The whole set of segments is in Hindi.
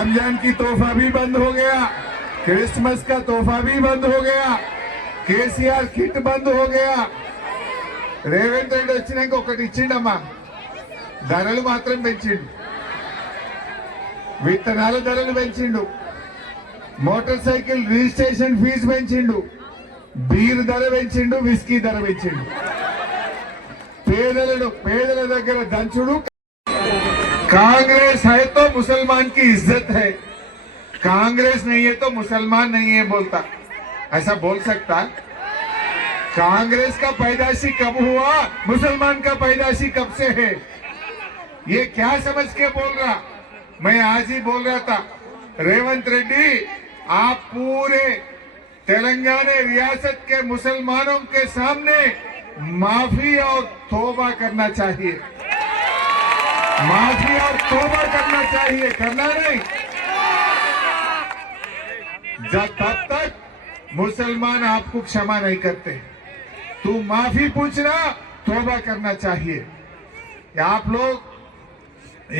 रमजान की तोहफा भी बंद हो गया, क्रिसमस का तोहफा भी बंद हो गया, केसीआर किट बंद हो गया। రేవంత్ రెడ్డి వచ్చినాక ఒకటి ఇచ్చిండమ్మా, ధరలు మాత్రం పెంచిండు, విత్తనాల ధరలు పెంచిండు, మోటార్ సైకిల్ రిజిస్ట్రేషన్ ఫీజు పెంచిండు, బీర్ ధర పెంచిండు, విస్కీ ధర పెంచిండు, పేదల దగ్గర దంచుడు। कांग्रेस है तो मुसलमान की इज्जत है, कांग्रेस नहीं है तो मुसलमान नहीं है बोलता, ऐसा बोल सकता? कांग्रेस का पैदाशी कब हुआ, मुसलमान का पैदाशी कब से है? ये क्या समझ के बोल रहा? मैं आज ही बोल रहा था, रेवंत रेड्डी आप पूरे तेलंगाना रियासत के मुसलमानों के सामने माफी और तौबा करना चाहिए, माफी और तौबा करना चाहिए, करना नहीं। जब तब तक मुसलमान आपको क्षमा नहीं करते, तू माफी पूछना, तौबा करना चाहिए। आप लोग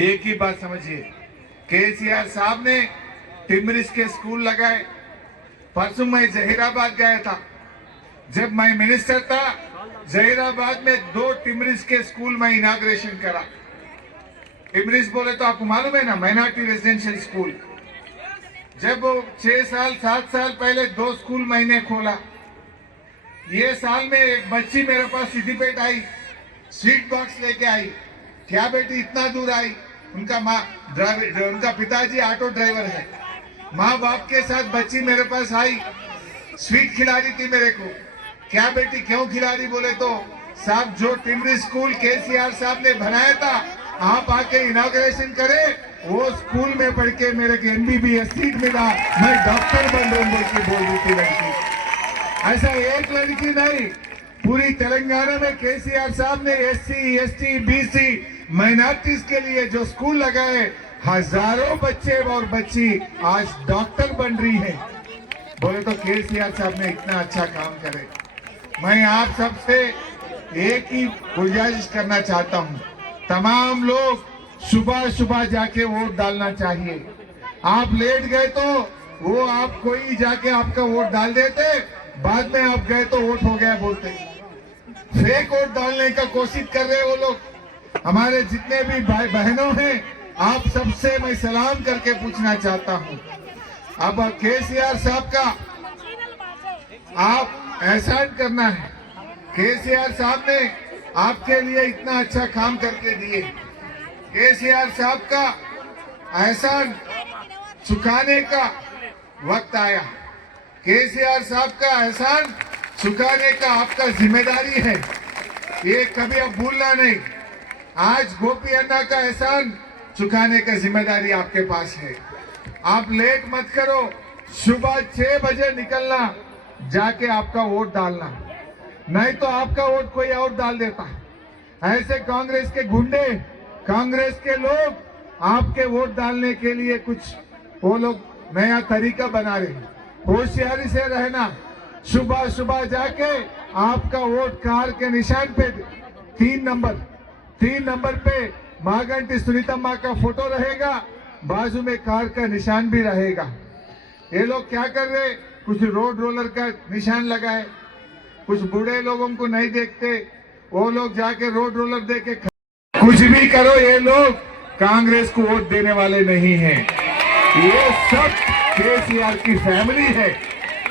एक ही बात समझिए, केसीआर साहब ने टिमरिस के स्कूल लगाए। परसों मैं जहीराबाद गया था, जब मैं मिनिस्टर था जहीराबाद में 2 टिमरिस के स्कूल में इनाग्रेशन करा। टिमरिस बोले तो आपको मालूम है ना, माइनॉरिटी रेजिडेंशियल स्कूल। जब 6 साल 7 साल पहले 2 स्कूल मैंने खोला, ये साल में एक बच्ची मेरे पास सिद्दीपेट आई, स्वीट बॉक्स लेके आई। क्या बेटी इतना दूर आई? उनका पिताजी ऑटो ड्राइवर है, माँ बाप के साथ बच्ची मेरे पास आई, स्वीट खिला रही थी मेरे को। क्या बेटी क्यों खिला रही? बोले तो साहब जो टिमरिस स्कूल केसीआर साहब ने बनाया था, आप आके इनॉग्रेशन करे, वो स्कूल में पढ़ के मेरे को MBBS सीट मिला, मैं डॉक्टर बन रहा हूं बोल रही थी लड़की। ऐसा एक लड़की नहीं, पूरी तेलंगाना में केसीआर साहब ने SC ST BC माइनॉरिटीज के लिए जो स्कूल लगाए, हजारों बच्चे और बच्ची आज डॉक्टर बन रही है। बोले तो केसीआर साहब ने इतना अच्छा काम करे। मैं आप सबसे एक ही गुजारिश करना चाहता हूं, तमाम लोग सुबह सुबह जाके वोट डालना चाहिए। आप लेट गए तो वो आप कोई जाके आपका वोट डाल देते, बाद में आप गए तो वोट हो गया बोलते। फेक वोट डालने का कोशिश कर रहे वो लोग। हमारे जितने भी भाई बहनों हैं, आप सबसे मैं सलाम करके पूछना चाहता हूं, अब केसीआर साहब का आप एहसान करना है। केसीआर साहब ने आपके लिए इतना अच्छा काम करके दिए, केसीआर साहब का एहसान चुकाने का वक्त आया। केसीआर साहब का एहसान चुकाने का आपका जिम्मेदारी है, ये कभी आप भूलना नहीं। आज गोपी अन्ना का एहसान चुकाने का जिम्मेदारी आपके पास है। आप लेट मत करो, सुबह 6 बजे निकलना, जाके आपका वोट डालना, नहीं तो आपका वोट कोई और डाल देता है। ऐसे कांग्रेस के गुंडे, कांग्रेस के लोग आपके वोट डालने के लिए कुछ वो लोग नया तरीका बना रहे हैं। होशियारी से रहना, सुबह सुबह जाके आपका वोट कार के निशान पे 3 नंबर पे मागंटी सुनीतम्मा का फोटो रहेगा, बाजू में कार का निशान भी रहेगा। ये लोग क्या कर रहे, कुछ रोड रोलर का निशान लगाए, कुछ बूढ़े लोगों को नहीं देखते, वो लोग जाके रोड रोलर दे के कुछ भी करो, ये लोग कांग्रेस को वोट देने वाले नहीं हैं। ये सब केसीआर की फैमिली है,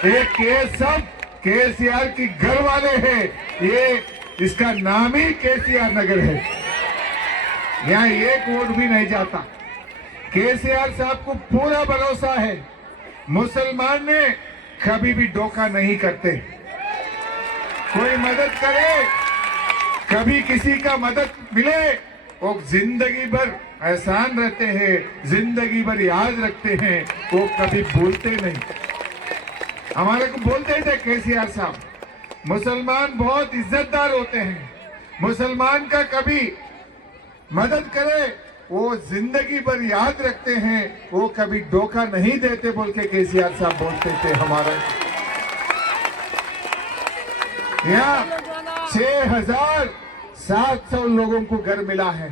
ये सब केसीआर की घर वाले हैं। ये इसका नाम ही केसीआर नगर है, यहाँ एक वोट भी नहीं जाता। केसीआर साहब को पूरा भरोसा है, मुसलमान ने कभी भी धोखा नहीं करते। कोई मदद करे, कभी किसी का मदद मिले, वो जिंदगी भर एहसान रहते हैं, जिंदगी भर याद रखते हैं, वो कभी भूलते नहीं। हमारे को बोलते थे केसीआर साहब, मुसलमान बहुत इज्जतदार होते हैं, मुसलमान का कभी मदद करे वो जिंदगी भर याद रखते हैं, वो कभी धोखा नहीं देते बोल के केसीआर साहब बोलते थे। हमारे यहाँ 6,700 लोगों को घर मिला है,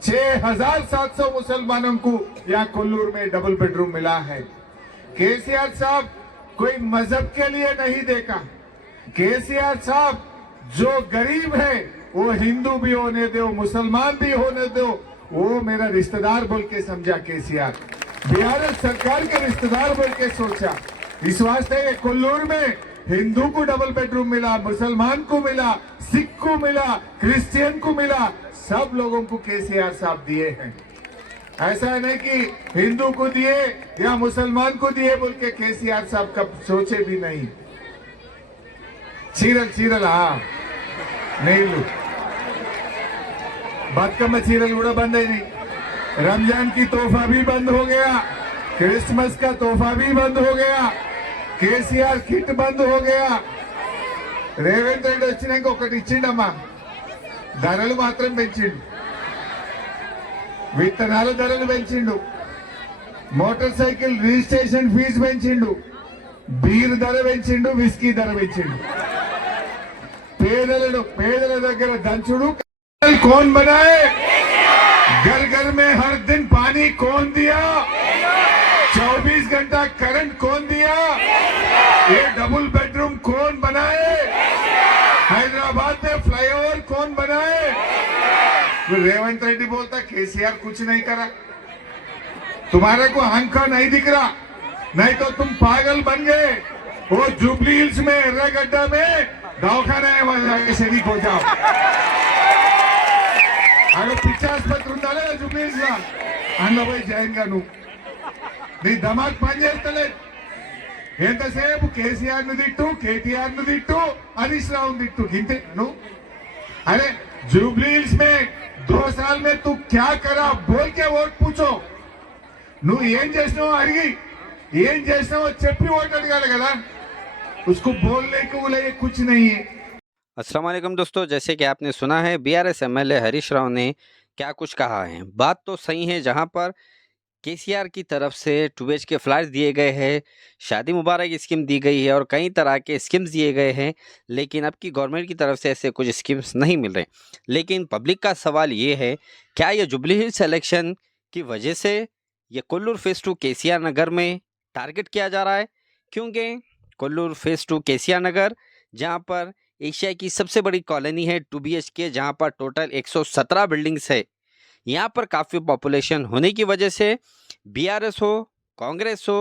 6,700 मुसलमानों को यहाँ कोल्लूर में डबल बेडरूम मिला है। केसीआर साहब कोई मजहब के लिए नहीं देखा। केसीआर साहब जो गरीब है वो हिंदू भी होने दो, मुसलमान भी होने दो, वो मेरा रिश्तेदार बोल के समझा केसीआर। बिहार सरकार के रिश्तेदार बोल के सोचा। इस वास्ते कोल्लूर में हिंदू को डबल बेडरूम मिला, मुसलमान को मिला, सिख को मिला, क्रिश्चियन को मिला, सब लोगों को केसीआर साहब दिए हैं। ऐसा नहीं कि हिंदू को दिए या मुसलमान को दिए बोल के केसीआर साहब कब सोचे भी नहीं। चीरल हाँ नहीं लो बतकम्मा चीरल కూడా बंद है नहीं। रमजान की तोहफा भी बंद हो गया, क्रिसमस का तोहफा भी बंद हो गया, केसीआर किट बंद हो गया। రేవంత్ రెడ్డి వచ్చినాక ఒకటి ఇచ్చిండమ్మా, ధరలు మాత్రం పెంచిండు, విత్తనాల ధరలు పెంచిండు, మోటార్ సైకిల్ రిజిస్ట్రేషన్ ఫీజు పెంచిండు, బీర్ ధర పెంచిండు, విస్కీ ధర పెంచిండు। పేదల దగ్గర దంచుడు। कौन बनाए? घर घर में हर दिन पानी कौन दिया? 24 घंटा करंट कौन दिया? ये डबल बेडरूम कौन बनाए? हैदराबाद में फ्लाईओवर कौन बनाए? रेवंत रेड्डी बोलता केसीआर कुछ नहीं करा। तुम्हारे को आंखा नहीं दिख रहा, नहीं तो तुम पागल बन गए। वो जुबली हिल्स में एर्रागड्डा में दवाखाना है, वहां जाके शरीक हो जाओ। अगर పిచ్చి ఆసుపత్రి ఉందా లేదా జూబ్లీహిల్స్ లో? అందులో పోయి జాయిన్ గా నువ్వు నీ దమాక్ పని చేస్తలేదు। ఎంతసేపు కేసీఆర్ ను తిట్టు, కేటీఆర్ ను తిట్టు, హరీష్ రావు తిట్టు, గింతే నువ్వు। अरे जुबली हिल्स में 2 साल में तू क्या करा बोल के वोट पूछो। నువ్వు ఏం చేసినావో అడిగి ఏం చేసినావో చెప్పి ఓటు అడగాలి కదా। उसको बोलने को बोले कुछ नहीं है। अस्सलाम वालेकुम दोस्तों, जैसे कि आपने सुना है बीआरएस एमएलए हरीश राव ने क्या कुछ कहा है। बात तो सही है, जहां पर केसीआर की तरफ से 2BH के फ्लैट्स दिए गए हैं, शादी मुबारक स्कीम दी गई है और कई तरह के स्कीम्स दिए गए हैं, लेकिन अब की गवर्नमेंट की तरफ से ऐसे कुछ स्कीम्स नहीं मिल रहे। लेकिन पब्लिक का सवाल ये है, क्या ये जुबली हिल्स इलेक्शन की वजह से ये कोल्लूर फेज़ 2 केसीआर नगर में टारगेट किया जा रहा है? क्योंकि कोल्लूर फेज़ 2 केसीआर नगर, जहाँ पर एशिया की सबसे बड़ी कॉलोनी है 2BH के, जहाँ पर टोटल 117 बिल्डिंग्स है। यहाँ पर काफ़ी पॉपुलेशन होने की वजह से बीआरएस हो, कांग्रेस हो,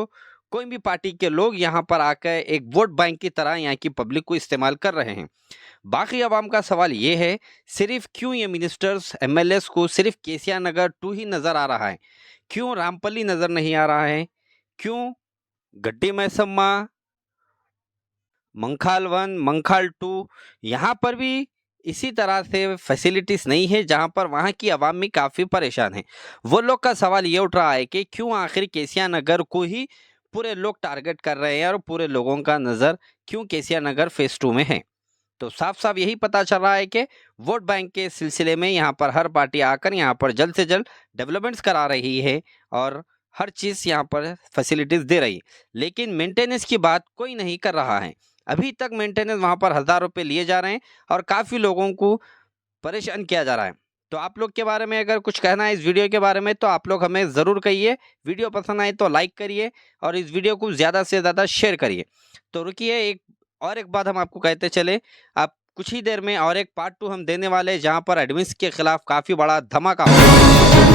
कोई भी पार्टी के लोग यहाँ पर आकर एक वोट बैंक की तरह यहाँ की पब्लिक को इस्तेमाल कर रहे हैं। बाकी आवाम का सवाल ये है, सिर्फ क्यों ये मिनिस्टर्स एमएलएस को सिर्फ केसीआर नगर 2 ही नज़र आ रहा है? क्यों रामपल्ली नज़र नहीं आ रहा है? क्यों गड्डी मैसम्मा, मंखाल 1, मंखाल 2, यहाँ पर भी इसी तरह से फैसिलिटीज़ नहीं है, जहाँ पर वहाँ की आवाम भी काफ़ी परेशान है। वो लोग का सवाल ये उठ रहा है कि क्यों आखिर केसीआर नगर को ही पूरे लोग टारगेट कर रहे हैं और पूरे लोगों का नज़र क्यों केसीआर नगर फेज़ 2 में है। तो साफ साफ यही पता चल रहा है कि वोट बैंक के सिलसिले में यहाँ पर हर पार्टी आकर यहाँ पर जल्द से जल्द डेवलपमेंट्स करा रही है और हर चीज़ यहाँ पर फैसिलिटीज़ दे रही, लेकिन मेंटेनेंस की बात कोई नहीं कर रहा है। अभी तक मेंटेनेंस वहाँ पर 1000 रुपये लिए जा रहे हैं और काफ़ी लोगों को परेशान किया जा रहा है। तो आप लोग के बारे में अगर कुछ कहना है इस वीडियो के बारे में तो आप लोग हमें ज़रूर कहिए। वीडियो पसंद आए तो लाइक करिए और इस वीडियो को ज़्यादा से ज़्यादा शेयर करिए। तो रुकिए, एक बात हम आपको कहते चले, आप कुछ ही देर में और एक पार्ट 2 हम देने वाले हैं, जहाँ पर एडमिन्स के खिलाफ काफ़ी बड़ा धमाका होगा।